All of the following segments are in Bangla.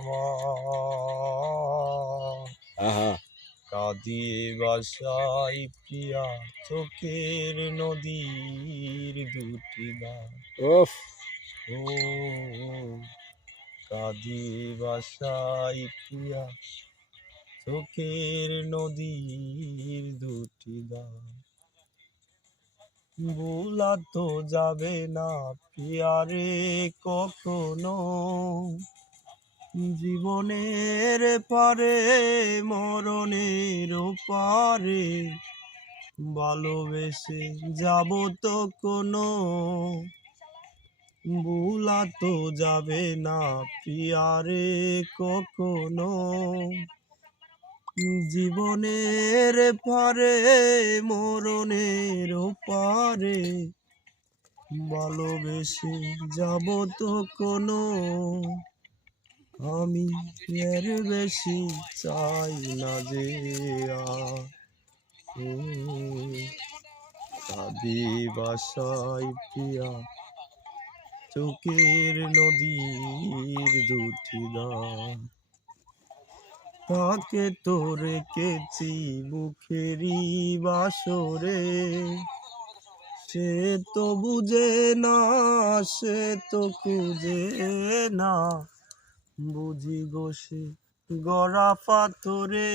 আমার কাঁদিয়ে বাসাই প্রিয়া চোখের নদীর দুটি ওফ ও কাঁদিয়ে বাসাই প্রিয়া চোখের নদীর দুটি দাগ ভোলা তো যাবে না প্রিয়ারে কখনো। জীবনের পারে, মরণের পারে। ভালোবেসে যাব তো কোনো, ভোলা তো যাবে না পিয়ারে কখনো। জীবনের পারে, মরণের পারে। ভালোবেসে যাব তো কোনো আমি এর বেশি চাই না যে ও, বাসাই প্রিয়া চোখের নদীর দুটি দাগ তাকে তো রেখেছি মুখেরই বাসরে। সে তো বুঝে না সে তো খুঁজে না। বুঝি বসে গড়া পাথরে।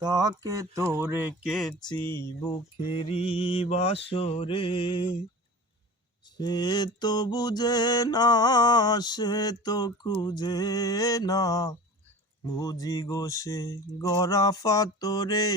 তাকে তো রেখেছি বুকেরই বাসরে। সে তো বুঝে না, সে তো খুঁজে না। বুঝি গো সে গড়া পাথরে।